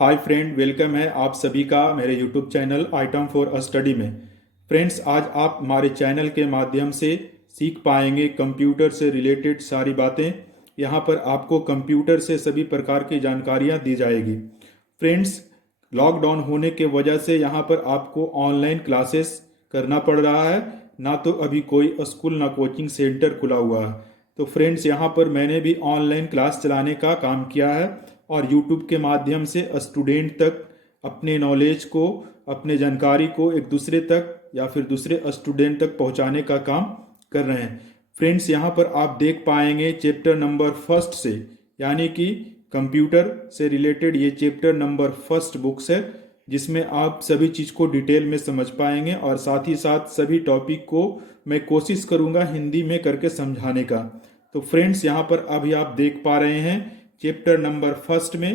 Hi friend, welcome है आप सभी का मेरे YouTube channel item for a study में। फ्रेंड्स, आज आप हमारे चैनल के माध्यम से सीख पाएंगे कंप्यूटर से रिलेटेड सारी बातें। यहाँ पर आपको कंप्यूटर से सभी प्रकार की जानकारियाँ दी जाएगी। फ्रेंड्स, लॉकडाउन होने के वजह से यहाँ पर आपको ऑनलाइन क्लासेस करना पड़ रहा है। ना तो अभी कोई स्कूल ना कोचिंग सेंटर खुला हुआ है। तो फ्रेंड्स, यहाँ पर मैंने भी ऑनलाइन क्लास चलाने का काम किया है और यूट्यूब के माध्यम से स्टूडेंट तक अपने नॉलेज को, अपने जानकारी को एक दूसरे तक या फिर दूसरे स्टूडेंट तक पहुंचाने का काम कर रहे हैं। फ्रेंड्स, यहाँ पर आप देख पाएंगे चैप्टर नंबर फर्स्ट से, यानी कि कंप्यूटर से रिलेटेड ये चैप्टर नंबर फर्स्ट बुक्स है, जिसमें आप सभी चीज़ को डिटेल में समझ पाएंगे और साथ ही साथ सभी टॉपिक को मैं कोशिश करूंगा हिंदी में करके समझाने का। तो फ्रेंड्स, यहाँ पर अभी आप देख पा रहे हैं चैप्टर नंबर फर्स्ट में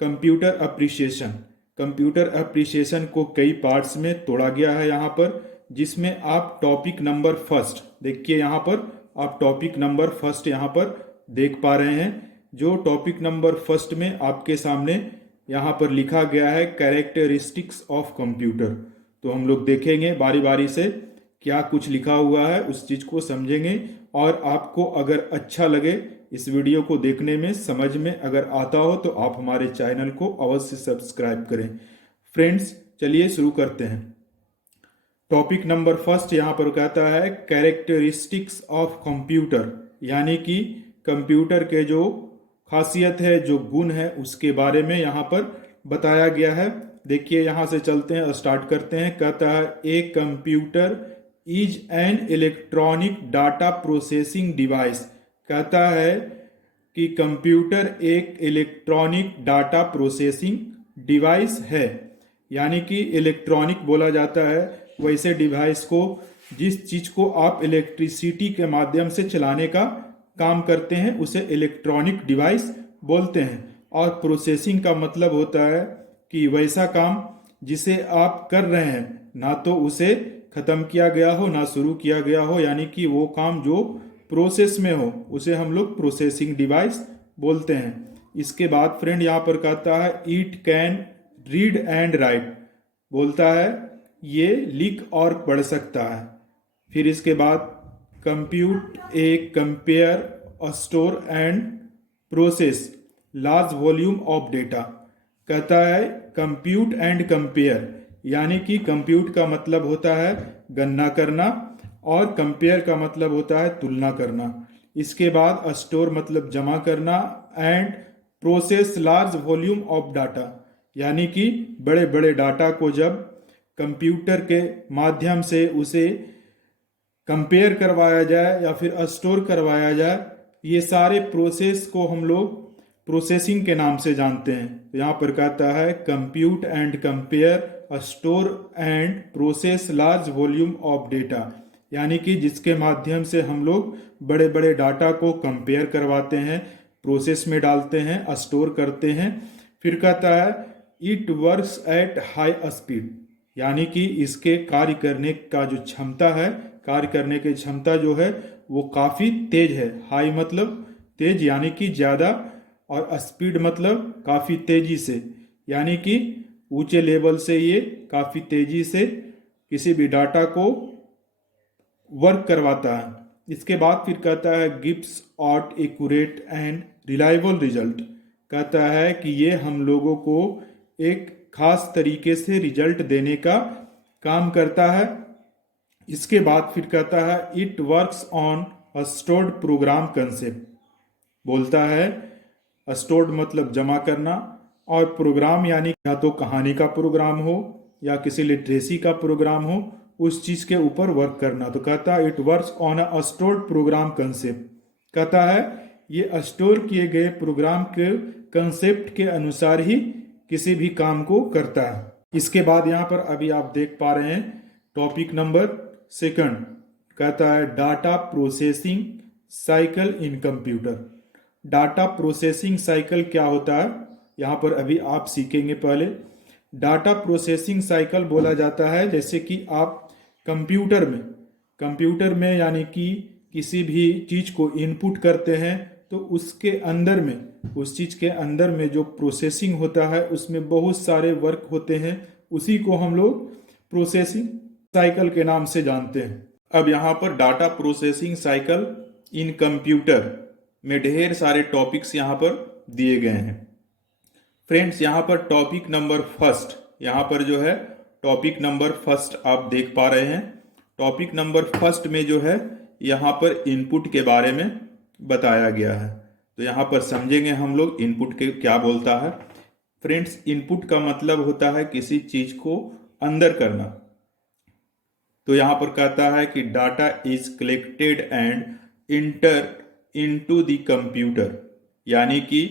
कंप्यूटर अप्रिसिएशन। कंप्यूटर अप्रिसिएशन को कई पार्ट्स में तोड़ा गया है यहाँ पर, जिसमें आप टॉपिक नंबर फर्स्ट देखिए। यहाँ पर आप टॉपिक नंबर फर्स्ट यहाँ पर देख पा रहे हैं। जो टॉपिक नंबर फर्स्ट में आपके सामने यहाँ पर लिखा गया है कैरेक्टरिस्टिक्स ऑफ कंप्यूटर। तो हम लोग देखेंगे बारी बारी से क्या कुछ लिखा हुआ है, उस चीज़ को समझेंगे। और आपको अगर अच्छा लगे इस वीडियो को देखने में, समझ में अगर आता हो, तो आप हमारे चैनल को अवश्य सब्सक्राइब करें। फ्रेंड्स, चलिए शुरू करते हैं। टॉपिक नंबर फर्स्ट यहाँ पर कहता है कैरेक्टरिस्टिक्स ऑफ कंप्यूटर, यानी कि कंप्यूटर के जो खासियत है, जो गुण है, उसके बारे में यहाँ पर बताया गया है। देखिए, यहाँ से चलते हैं, स्टार्ट करते हैं। कहता है a computer is an electronic data processing device. कहता है कि कंप्यूटर एक इलेक्ट्रॉनिक डाटा प्रोसेसिंग डिवाइस है, यानी कि इलेक्ट्रॉनिक बोला जाता है वैसे डिवाइस को जिस चीज को आप इलेक्ट्रिसिटी के माध्यम से चलाने का काम करते हैं, उसे इलेक्ट्रॉनिक डिवाइस बोलते हैं। और प्रोसेसिंग का मतलब होता है कि वैसा काम जिसे आप कर रहे हैं, ना तो उसे खत्म किया गया हो ना शुरू किया गया हो, यानी कि वो काम जो प्रोसेस में हो उसे हम लोग प्रोसेसिंग डिवाइस बोलते हैं। इसके बाद फ्रेंड यहाँ पर कहता है it can read and right. बोलता है ये लिख और पढ़ सकता है। फिर इसके बाद compute A compare store and process large volume of data. कहता है कंप्यूट एंड कंपेयर, यानी कि कंप्यूट का मतलब होता है गणना करना और कंपेयर का मतलब होता है तुलना करना। इसके बाद स्टोर मतलब जमा करना and process large volume of data, यानी कि बड़े बड़े डाटा को जब कंप्यूटर के माध्यम से उसे कंपेयर करवाया जाए या फिर स्टोर करवाया जाए, ये सारे प्रोसेस को हम लोग प्रोसेसिंग के नाम से जानते हैं। तो यहाँ पर कहता है compute and compare store and process large volume of data, यानी कि जिसके माध्यम से हम लोग बड़े बड़े डाटा को कंपेयर करवाते हैं, प्रोसेस में डालते हैं, स्टोर करते हैं। फिर कहता है it works at high speed, यानी कि इसके कार्य करने का जो क्षमता है, कार्य करने की क्षमता जो है वो काफ़ी तेज है। हाई मतलब तेज, यानी कि ज़्यादा, और स्पीड मतलब काफ़ी तेजी से, यानी कि ऊंचे लेवल से ये काफ़ी तेजी से किसी भी डाटा को वर्क करवाता है। इसके बाद फिर कहता है gives out accurate and reliable result. कहता है कि ये हम लोगों को एक खास तरीके से रिजल्ट देने का काम करता है। इसके बाद फिर कहता है it works on a stored program concept. बोलता है स्टोर्ड मतलब जमा करना, और प्रोग्राम यानी या तो कहानी का प्रोग्राम हो या किसी लिटरेसी का प्रोग्राम हो, उस चीज के ऊपर वर्क करना। तो कहता है it works on a stored program concept. कहता है ये स्टोर किए गए प्रोग्राम के कंसेप्ट के अनुसार ही किसी भी काम को करता है। इसके बाद यहाँ पर अभी आप देख पा रहे हैं टॉपिक नंबर सेकंड। कहता है data processing cycle in computer. Data processing cycle क्या होता है, यहाँ पर अभी आप सीखेंगे। पहले डाटा प्रोसेसिंग साइकिल बोला जाता है जैसे कि आप कंप्यूटर में यानी कि किसी भी चीज को इनपुट करते हैं, तो उसके अंदर में, उस चीज़ के अंदर में जो प्रोसेसिंग होता है उसमें बहुत सारे वर्क होते हैं, उसी को हम लोग प्रोसेसिंग साइकिल के नाम से जानते हैं। अब यहाँ पर data processing cycle in computer में ढेर सारे टॉपिक्स यहाँ पर दिए गए हैं। फ्रेंड्स, यहाँ पर टॉपिक नंबर फर्स्ट, यहाँ पर जो है टॉपिक नंबर फर्स्ट आप देख पा रहे हैं। टॉपिक नंबर फर्स्ट में जो है यहाँ पर इनपुट के बारे में बताया गया है। तो यहाँ पर समझेंगे हम लोग इनपुट के क्या बोलता है। फ्रेंड्स, इनपुट का मतलब होता है किसी चीज को अंदर करना। तो यहाँ पर कहता है कि data is collected and inter into the computer, यानी कि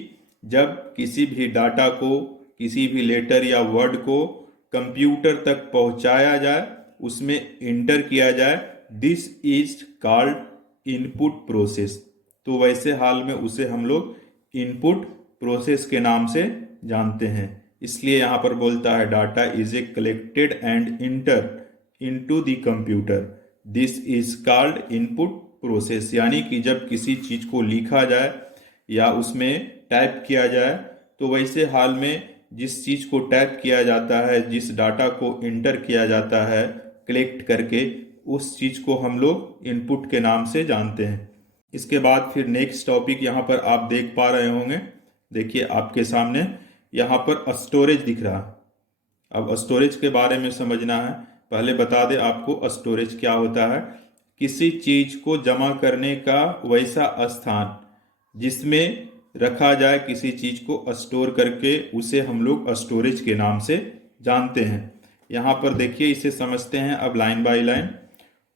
जब किसी भी डाटा को, किसी भी लेटर या वर्ड को कंप्यूटर तक पहुंचाया जाए, उसमें इंटर किया जाए, this is called input process. तो वैसे हाल में उसे हम लोग इनपुट प्रोसेस के नाम से जानते हैं। इसलिए यहाँ पर बोलता है data is a collected and inter into the computer, this is called input process. यानी कि जब किसी चीज को लिखा जाए या उसमें टाइप किया जाए, तो वैसे हाल में जिस चीज को टाइप किया जाता है, जिस डाटा को इंटर किया जाता है कलेक्ट करके, उस चीज को हम लोग इनपुट के नाम से जानते हैं। इसके बाद फिर नेक्स्ट टॉपिक यहाँ पर आप देख पा रहे होंगे, देखिए आपके सामने यहाँ पर स्टोरेज दिख रहा है। अब स्टोरेज के बारे में समझना है। पहले बता दें आपको स्टोरेज क्या होता है। किसी चीज को जमा करने का वैसा स्थान जिसमें रखा जाए, किसी चीज को स्टोर करके, उसे हम लोग स्टोरेज के नाम से जानते हैं। यहाँ पर देखिए, इसे समझते हैं अब line by line.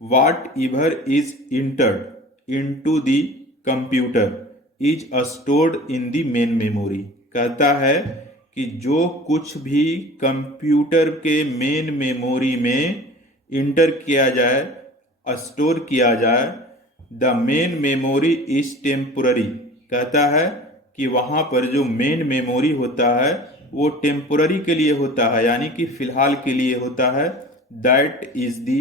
Whatever is entered into the computer is stored in the main memory. कहता है कि जो कुछ भी कंप्यूटर के मेन मेमोरी में इंटर किया जाए, स्टोर किया जाए, the main memory is temporary. कहता है कि वहां पर जो मेन मेमोरी होता है वो टेम्पोररी के लिए होता है, यानी कि फिलहाल के लिए होता है। That is the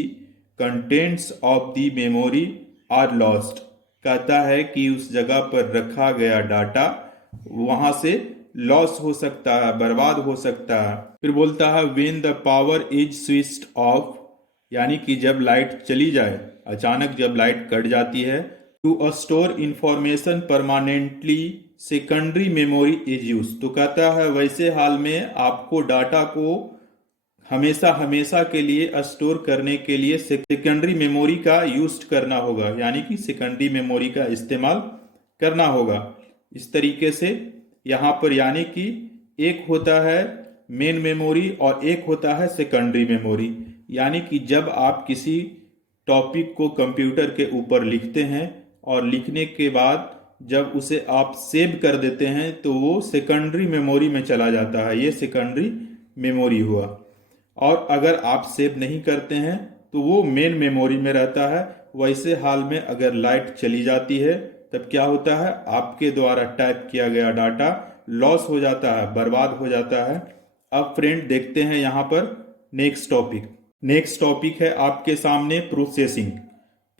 contents of the memory are lost. कहता है कि उस जगह पर रखा गया डाटा वहां से लॉस हो सकता है, बर्बाद हो सकता है। फिर बोलता है when the power is switched off, यानी कि जब लाइट चली जाए, अचानक जब लाइट कट जाती है, to store information permanently secondary memory is use. तो कहता है वैसे हाल में आपको डाटा को हमेशा हमेशा के लिए स्टोर करने के लिए सेकेंडरी मेमोरी का यूज करना होगा, यानी कि सेकेंडरी मेमोरी का इस्तेमाल करना होगा। इस तरीके से यहाँ पर, यानी कि एक होता है मेन मेमोरी और एक होता है सेकेंडरी मेमोरी। यानी कि जब आप किसी टॉपिक को कंप्यूटर के ऊपर लिखते हैं और लिखने के बाद जब उसे आप सेव कर देते हैं, तो वो सेकेंडरी मेमोरी में चला जाता है, ये सेकेंडरी मेमोरी हुआ। और अगर आप सेव नहीं करते हैं तो वो मेन मेमोरी में रहता है। वैसे हाल में अगर लाइट चली जाती है तब क्या होता है, आपके द्वारा टाइप किया गया डाटा लॉस हो जाता है, बर्बाद हो जाता है। अब फ्रेंड देखते हैं यहाँ पर नेक्स्ट टॉपिक। नेक्स्ट टॉपिक है आपके सामने प्रोसेसिंग।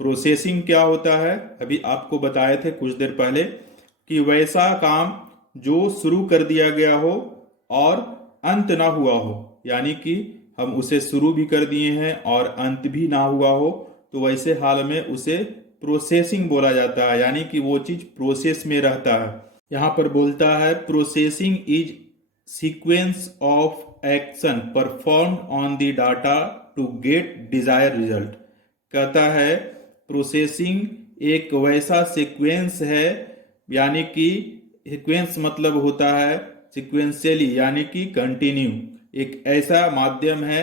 प्रोसेसिंग क्या होता है, अभी आपको बताए थे कुछ देर पहले कि वैसा काम जो शुरू कर दिया गया हो और अंत ना हुआ हो, यानी कि हम उसे शुरू भी कर दिए हैं और अंत भी ना हुआ हो, तो वैसे हाल में उसे प्रोसेसिंग बोला जाता है, यानी कि वो चीज प्रोसेस में रहता है। यहाँ पर बोलता है processing is sequence of action perform on the data to get desire result. कहता है प्रोसेसिंग एक वैसा सीक्वेंस है, यानी कि सीक्वेंस मतलब होता है सिक्वेंशियली, यानी कि कंटिन्यू। एक ऐसा माध्यम है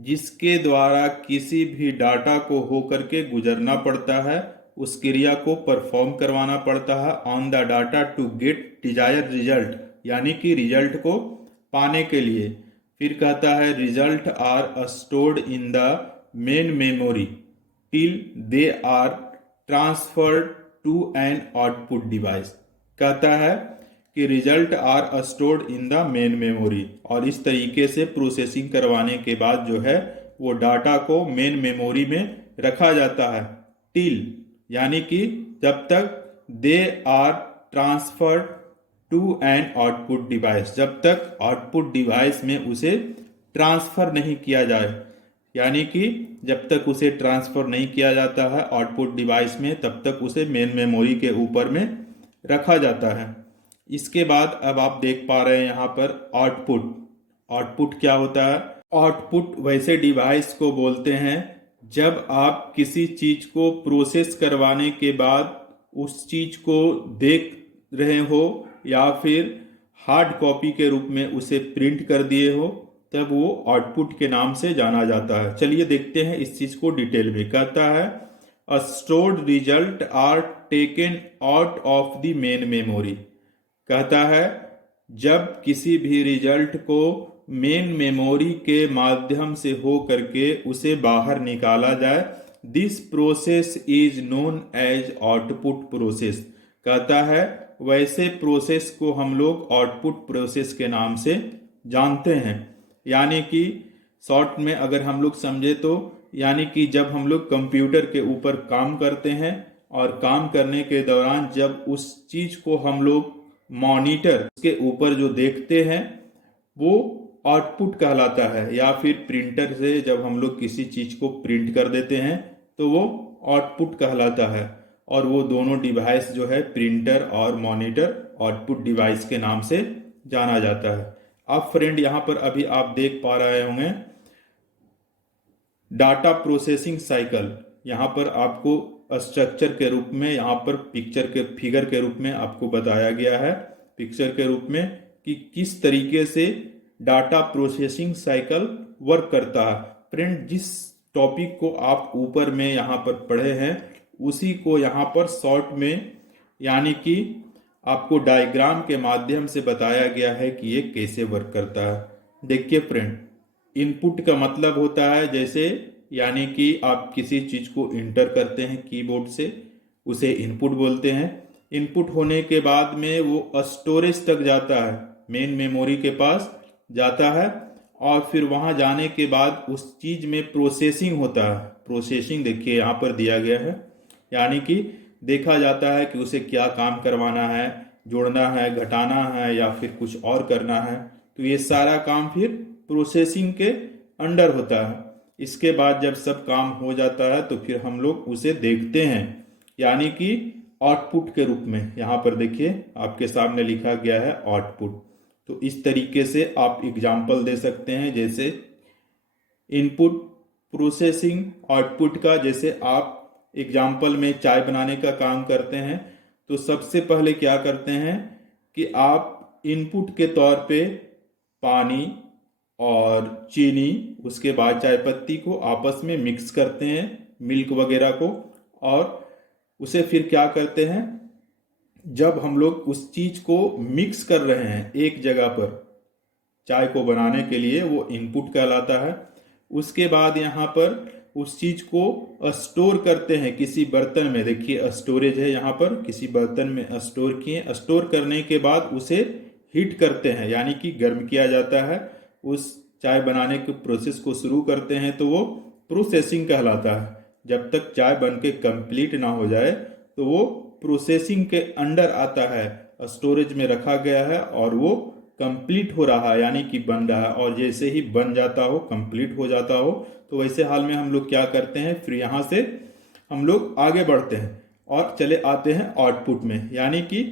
जिसके द्वारा किसी भी डाटा को होकर के गुजरना पड़ता है, उस क्रिया को परफॉर्म करवाना पड़ता है on the data to get desire result, यानी कि रिजल्ट को पाने के लिए। फिर कहता है result are stored in the main memory till they are transferred to an output device. कहता है कि result are stored in the main memory, और इस तरीके से प्रोसेसिंग करवाने के बाद जो है वो डाटा को मेन मेमोरी में रखा जाता है। टिल यानी कि जब तक they are transfer to an output device, जब तक आउटपुट डिवाइस में उसे ट्रांसफर नहीं किया जाए, यानी कि जब तक उसे ट्रांसफर नहीं किया जाता है आउटपुट डिवाइस में, तब तक उसे मेन मेमोरी के ऊपर में रखा जाता है। इसके बाद अब आप देख पा रहे हैं यहाँ पर आउटपुट। आउटपुट क्या होता है? आउटपुट वैसे डिवाइस को बोलते हैं जब आप किसी चीज को प्रोसेस करवाने के बाद उस चीज को देख रहे हो या फिर हार्ड कॉपी के रूप में उसे प्रिंट कर दिए हो, तब वो आउटपुट के नाम से जाना जाता है। चलिए देखते हैं इस चीज को डिटेल में। कहता है a stored result are taken out of the main memory. कहता है जब किसी भी रिजल्ट को मेन मेमोरी के माध्यम से हो करके उसे बाहर निकाला जाए, this process is known as output process. कहता है वैसे प्रोसेस को हम लोग आउटपुट प्रोसेस के नाम से जानते हैं। यानी कि शॉर्ट में अगर हम लोग समझे तो, यानी कि जब हम लोग कंप्यूटर के ऊपर काम करते हैं और काम करने के दौरान जब उस चीज को हम लोग मॉनिटर के ऊपर जो देखते हैं वो आउटपुट कहलाता है, या फिर प्रिंटर से जब हम लोग किसी चीज को प्रिंट कर देते हैं तो वो आउटपुट कहलाता है। और वो दोनों डिवाइस जो है प्रिंटर और मॉनिटर आउटपुट डिवाइस के नाम से जाना जाता है। अब फ्रेंड यहाँ पर अभी आप देख पा रहे होंगे डाटा प्रोसेसिंग साइकिल। यहाँ पर आपको स्ट्रक्चर के रूप में, यहाँ पर पिक्चर के फिगर के रूप में आपको बताया गया है, पिक्चर के रूप में, कि किस तरीके से डाटा प्रोसेसिंग साइकिल वर्क करता है। फ्रेंड जिस टॉपिक को आप ऊपर में यहाँ पर पढ़े हैं उसी को यहाँ पर शॉर्ट में यानी कि आपको डायग्राम के माध्यम से बताया गया है कि ये कैसे वर्क करता है। देखिए फ्रेंड, इनपुट का मतलब होता है जैसे, यानी कि आप किसी चीज को इंटर करते हैं कीबोर्ड से, उसे इनपुट बोलते हैं। इनपुट होने के बाद में वो स्टोरेज तक जाता है, मेन मेमोरी के पास जाता है, और फिर वहां जाने के बाद उस चीज में प्रोसेसिंग होता है। प्रोसेसिंग देखिए यहाँ पर दिया गया है, यानी कि देखा जाता है कि उसे क्या काम करवाना है, जोड़ना है, घटाना है या फिर कुछ और करना है। तो ये सारा काम फिर प्रोसेसिंग के अंडर होता है। इसके बाद जब सब काम हो जाता है तो फिर हम लोग उसे देखते हैं, यानी कि आउटपुट के रूप में। यहाँ पर देखिए आपके सामने लिखा गया है आउटपुट। तो इस तरीके से आप एग्जाम्पल दे सकते हैं, जैसे इनपुट, प्रोसेसिंग, आउटपुट का। जैसे आप एग्जाम्पल में चाय बनाने का काम करते हैं तो सबसे पहले क्या करते हैं कि आप इनपुट के तौर पे पानी और चीनी, उसके बाद चाय पत्ती को आपस में मिक्स करते हैं, मिल्क वगैरह को, और उसे फिर क्या करते हैं, जब हम लोग उस चीज को मिक्स कर रहे हैं एक जगह पर चाय को बनाने के लिए, वो इनपुट कहलाता है। उसके बाद यहाँ पर उस चीज को स्टोर करते हैं किसी बर्तन में। देखिए स्टोरेज है, यहाँ पर किसी बर्तन में स्टोर किए। स्टोर करने के बाद उसे हीट करते हैं, यानी कि गर्म किया जाता है। उस चाय बनाने के प्रोसेस को शुरू करते हैं तो वो प्रोसेसिंग कहलाता है। जब तक चाय बन के कंप्लीट ना हो जाए तो वो प्रोसेसिंग के अंडर आता है, स्टोरेज में रखा गया है और वो कंप्लीट हो रहा है, यानी कि बन रहा है। और जैसे ही बन जाता हो, कंप्लीट हो जाता हो, तो वैसे हाल में हम लोग क्या करते हैं, फिर यहाँ से हम लोग आगे बढ़ते हैं और चले आते हैं आउटपुट में। यानी कि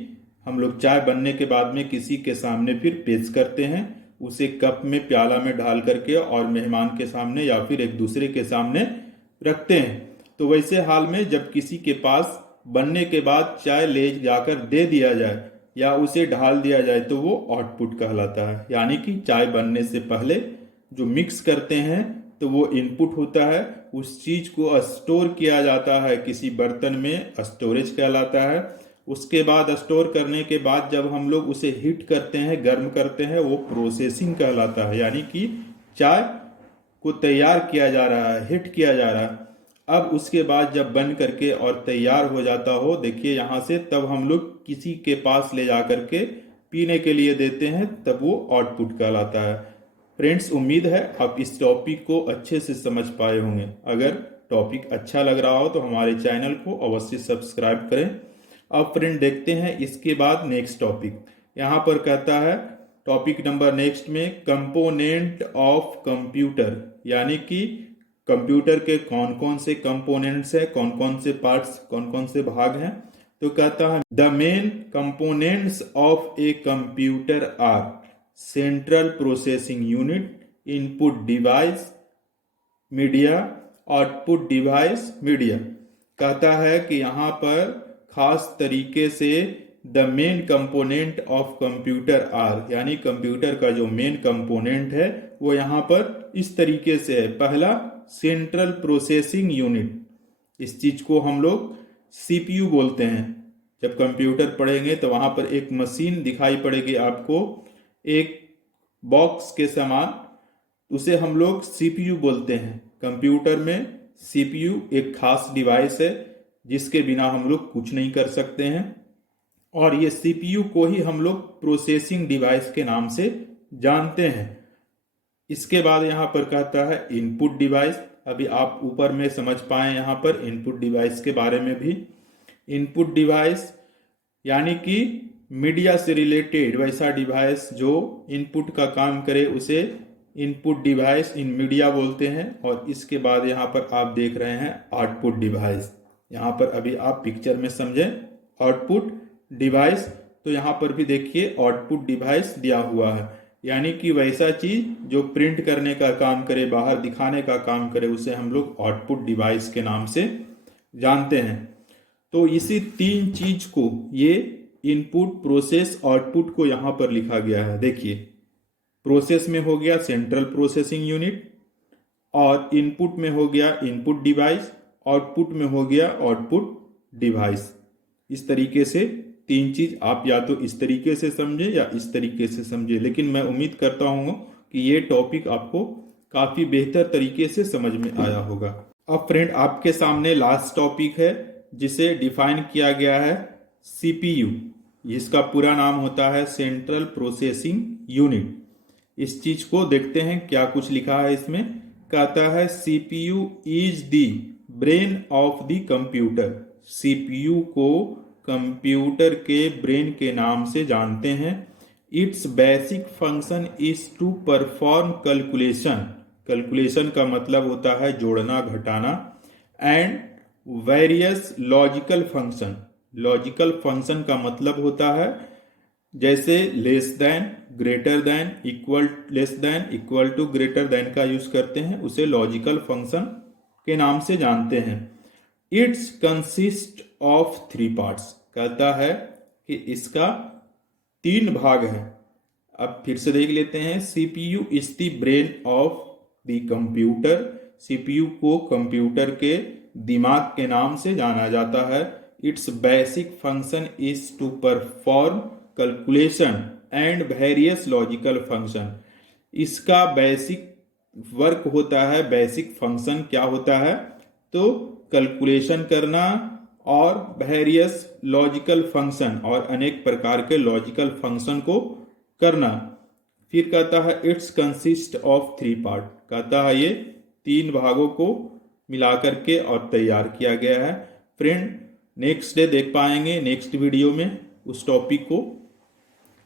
हम लोग चाय बनने के बाद में किसी के सामने फिर पेश करते हैं, उसे कप में, प्याला में डाल करके, और मेहमान के सामने या फिर एक दूसरे के सामने रखते हैं। तो वैसे हाल में जब किसी के पास बनने के बाद चाय ले जाकर दे दिया जाए या उसे ढाल दिया जाए तो वो आउटपुट कहलाता है। यानी कि चाय बनने से पहले जो मिक्स करते हैं तो वो इनपुट होता है, उस चीज को स्टोर किया जाता है किसी बर्तन में, स्टोरेज कहलाता है। उसके बाद स्टोर करने के बाद जब हम लोग उसे हीट करते हैं, गर्म करते हैं, वो प्रोसेसिंग कहलाता है। यानी कि चाय को तैयार किया जा रहा है, हीट किया जा रहा है। अब उसके बाद जब बन करके और तैयार हो जाता हो, देखिए यहाँ से, तब हम लोग किसी के पास ले जा करके पीने के लिए देते हैं, तब वो आउटपुट कहलाता है। फ्रेंड्स, उम्मीद है आप इस टॉपिक को अच्छे से समझ पाए होंगे। अगर टॉपिक अच्छा लग रहा हो तो हमारे चैनल को अवश्य सब्सक्राइब करें अब फ्रेंड देखते हैं इसके बाद नेक्स्ट टॉपिक। यहाँ पर कहता है टॉपिक नंबर नेक्स्ट में कंपोनेंट ऑफ कंप्यूटर, यानी कि कंप्यूटर के कौन कौन से कंपोनेंट्स हैं, कौन कौन से पार्ट्स, कौन कौन से भाग हैं। तो कहता है the main components of a computer are central processing unit, input device, media, output device, media. कहता है कि यहाँ पर खास तरीके से the main component of computer are, यानी कंप्यूटर का जो मेन कंपोनेंट है वो यहाँ पर इस तरीके से है। पहला सेंट्रल प्रोसेसिंग यूनिट, इस चीज को हम लोग सीपीयू बोलते हैं। जब कंप्यूटर पढ़ेंगे तो वहां पर एक मशीन दिखाई पड़ेगी आपको, एक बॉक्स के समान, उसे हम लोग सीपीयू बोलते हैं। कंप्यूटर में सीपीयू एक खास डिवाइस है जिसके बिना हम लोग कुछ नहीं कर सकते हैं, और ये सीपीयू को ही हम लोग प्रोसेसिंग डिवाइस के नाम से जानते हैं। इसके बाद यहाँ पर कहता है इनपुट डिवाइस। अभी आप ऊपर में समझ पाए यहाँ पर इनपुट डिवाइस के बारे में भी। इनपुट डिवाइस यानी कि मीडिया से रिलेटेड वैसा डिवाइस जो इनपुट का काम करे उसे इनपुट डिवाइस इन मीडिया बोलते हैं। और इसके बाद यहाँ पर आप देख रहे हैं आउटपुट डिवाइस। यहाँ पर अभी आप पिक्चर में समझें आउटपुट डिवाइस, तो यहाँ पर भी देखिए आउटपुट डिवाइस दिया हुआ है, यानी कि वैसा चीज जो प्रिंट करने का काम करे, बाहर दिखाने का काम करे, उसे हम लोग आउटपुट डिवाइस के नाम से जानते हैं। तो इसी तीन चीज को, ये इनपुट, प्रोसेस, आउटपुट को यहाँ पर लिखा गया है। देखिए प्रोसेस में हो गया सेंट्रल प्रोसेसिंग यूनिट, और इनपुट में हो गया इनपुट डिवाइस, आउटपुट में हो गया आउटपुट डिवाइस। इस तरीके से तीन चीज आप या तो इस तरीके से समझे या इस तरीके से समझे, लेकिन मैं उम्मीद करता हूँ कि ये टॉपिक आपको काफी बेहतर तरीके से समझ में आया होगा। अब फ्रेंड आपके सामने लास्ट टॉपिक है जिसे डिफाइन किया गया है सीपीयू। इसका पूरा नाम होता है सेंट्रल प्रोसेसिंग यूनिट। इस चीज को देखते हैं क्या कुछ लिखा है इसमें। कहता है CPU is the brain of the computer. CPU को कंप्यूटर के ब्रेन के नाम से जानते हैं। Its basic function is to perform calculation. Calculation का मतलब होता है जोड़ना, घटाना, and various logical function. Logical function का मतलब होता है जैसे less than, greater than, equal, less than, equal to, greater than का यूज करते हैं, उसे लॉजिकल फंक्शन के नाम से जानते हैं। It's consist of 3 parts. कहता है कि इसका 3 भाग है। अब फिर से देख लेते हैं। CPU is the brain of the computer. CPU को कंप्यूटर के दिमाग के नाम से जाना जाता है। Its basic function is to perform calculation and various logical function. इसका बेसिक वर्क होता है, बेसिक फंक्शन क्या होता है, तो कैलकुलेशन करना और वेरियस लॉजिकल फंक्शन, और अनेक प्रकार के लॉजिकल फंक्शन को करना। फिर कहता है इट्स कंसिस्ट ऑफ 3 पार्ट। कहता है ये 3 भागों को मिलाकर के और तैयार किया गया है। फ्रेंड नेक्स्ट डे देख पाएंगे नेक्स्ट वीडियो में उस टॉपिक को।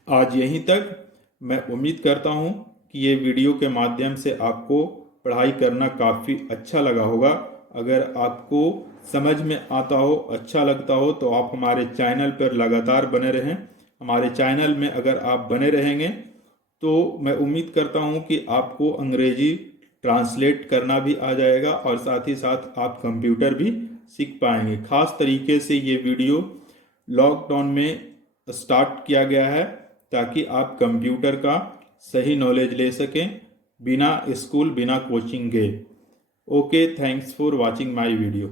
आज यहीं तक। मैं उम्मीद करता हूँ कि ये वीडियो के माध्यम से आपको पढ़ाई करना काफ़ी अच्छा लगा होगा। अगर आपको समझ में आता हो, अच्छा लगता हो, तो आप हमारे चैनल पर लगातार बने रहें। हमारे चैनल में अगर आप बने रहेंगे तो मैं उम्मीद करता हूं कि आपको अंग्रेजी ट्रांसलेट करना भी आ जाएगा, और साथ ही साथ आप कंप्यूटर भी सीख पाएंगे। खास तरीके से ये वीडियो लॉकडाउन में स्टार्ट किया गया है ताकि आप कंप्यूटर का सही नॉलेज ले सकें बिना स्कूल, बिना कोचिंग गए। Okay, thanks for watching my video.